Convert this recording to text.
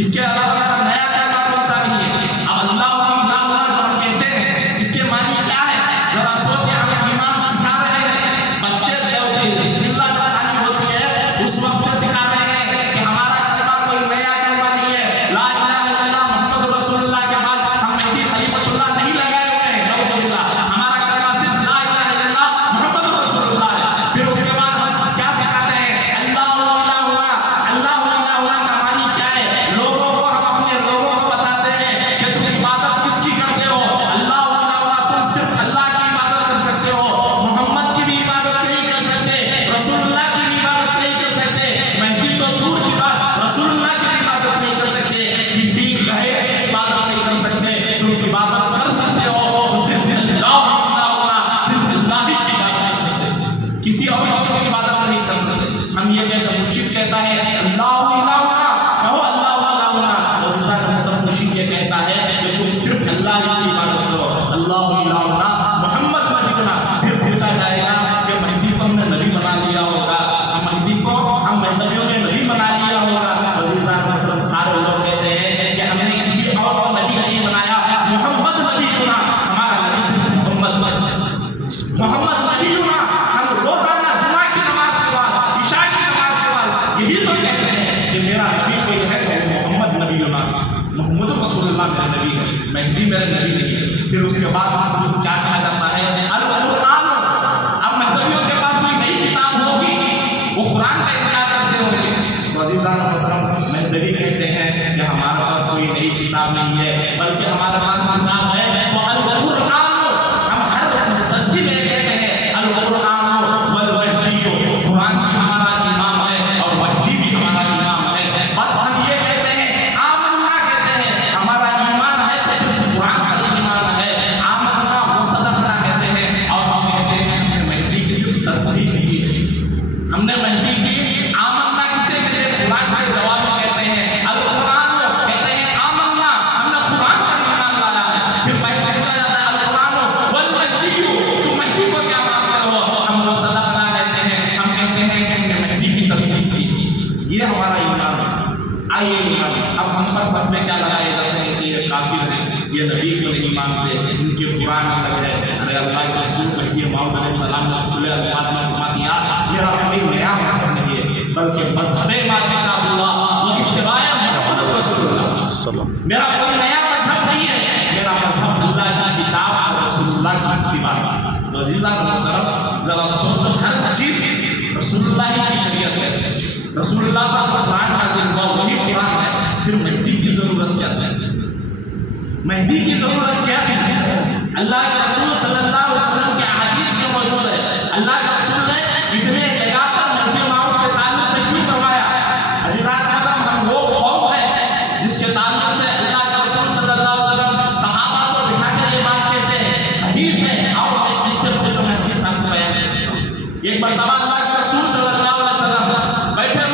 इसके अलावा मेरा नया कहना कौन सा नहीं है। अब अल्लाह जो हम कहते हैं इसके मानी क्या है, जरा सोचिए। हम ईमान सिखा रहे हैं बच्चे जो बिस्मिल्लाह जो खानी होती है उस वक्त से सिखा रहे हैं कि हमारा कलमा कोई नया कलमा नहीं है। ला इलाहा इल्लल्लाह मुहम्मद रसूलुल्लाह के बाद हम मेहदी खलीफतुल्लाह नहीं लगाए हुए हैं। नऊजुबिल्लाह, हमारा कलमा सिर्फ ला इलाहा इल्लल्लाह मुहम्मद रसूलुल्लाह है। फिर उसके बाद हम क्या सिखाते हैं, अल्लाह का मानी क्या है। लोगों को हम अपने लोगों को बताते हैं कि तुम इबादत किसकी करते हो। अल्लाह तुम सिर्फ अल्लाह की इबादत कर सकते हो, मोहम्मद की भी इबादत नहीं कर सकते, रसूलुल्लाह की भी इबादत नहीं कर सकते, मेहदी तो दूर की बात रसूलुल्लाह की भी इबादत नहीं कर सकते, किसी गहे की इबादत नहीं कर सकते। तुम इबादत कर सकते हो तो सिर्फ अल्लाह सिर्फ अल्लाह ही की इबादत कर सकते, किसी और की इबादत नहीं कर सकते। हम ये कहते हैं, मुर्शिद कहता है अल्लाह कहो अल्लाह और मुर्शिद ये कहता है कि तुम सिर्फ अल्लाह की इबादत करो। अल्लाह मोहम्मद नबीना। फिर पूछा जाएगा कि मेहदी को हमने नबी बना लिया होगा, मेहदी को हम नबियों ने नबी बना लिया होगा। मतलब सारे लोग कहते हैं कि हमने किसी और को नबी नहीं बनाया, मोहम्मद नबी होना, हमारा नबी सिर्फ मोहम्मद नबी होना। हम रोजाना जुमा की नमाज के बाद, इशा की नमाज के बाद यही तो कहते हैं कि मेरा नबी कोई है तो मोहम्मद नबी होना, मोहम्मद रसूलुल्लाह मेरा नबी है, मेहदी मेरा नबी नहीं है। फिर उसके बाद क्या कहा जाता है, अल कुरान। अब महदवियों के पास कोई नई किताब होगी, वो कुरान का इनकार करते होंगे। तो अज़ीज़ान मोहतरम, महदवी कहते हैं कि हमारे पास कोई नई किताब नहीं है, बल्कि हमारे पास किताब है वो अल कुरान। हम हर तस्वीर में कहते हैं अल कुरान वल महदी, कुरान भी हमारा इमाम है और महदी भी हमारा इमाम है। बस हम ये कहते हैं आमन्ना, कहते हैं हमारा ईमान है तो सिर्फ कुरान का ईमान है। आमन्ना मुसद्दक़ना कहते हैं, और हम कहते हैं हमने मेहदी की सिर्फ तस्दीक की है, हमने मेहदी की। आमन्ना किसे कहते हैं, कुरान के जवाब में कहते हैं अल कुरान, कहते हैं आमन्ना, हमने कुरान पर ईमान लाया है। फिर पूछा जाता है अल कुरान वल महदी, तुम मेहदी को क्या मानते हो। हम मुसद्दक़ना कहते हैं, हम कहते हैं कि हमने मेहदी की तस्दीक की। ये हमारा ईमान है। आइए अब हम पर फतवे क्या लगाए जाते हैं कि ये काफिर हैं, ये नबी को नहीं मानते, उनके कुरान अलग है। अरे अल्लाह के रसूल मेहदी मौऊद अलैहिस्सलाम ने खुले अल्फाज में फरमा दिया, मेरा कोई नया मजहब नहीं है, बल्कि मजहबे किताबुल्लाह व इत्तिबाए मुहम्मद रसूलुल्लाह। मेरा कोई नया मजहब नहीं है, मेरा मजहब अल्लाह की किताब और रसूलुल्लाह की इत्तिबा। तो अज़ीज़ान मोहतरम, जरा सोचो, हर चीज रसूलुल्लाह की शरीयत है, रसूलुल्लाह का कुरान नाज़िल हुआ वही कुरान है। फिर मेहदी की जरूरत क्या थी, मेहदी की जरूरत क्या थी। अल्लाह के रसूल सल्लल्लाहु अलैहि वसल्लम के हदीस में मौजूद है, अल्लाह के रसूल ने इतने जगह पर मेहदी मौऊद के ताल्लुक से क्यों करवाया। अज़ीज़ान मोहतरम, हम वो कौम है जिसके ताल्लुक से अल्लाह के रसूल सल्लल्लाहु अलैहि वसल्लम सहाबा को बिठाकर ये बात कहते हैं, हदीस है। आओ मैं इससे पूछो, मैं हदीस आपको बयान करता हूं। एक मरतबा अल्लाह के रसूल सल्लल्लाहु अलैहि वसल्लम बैठे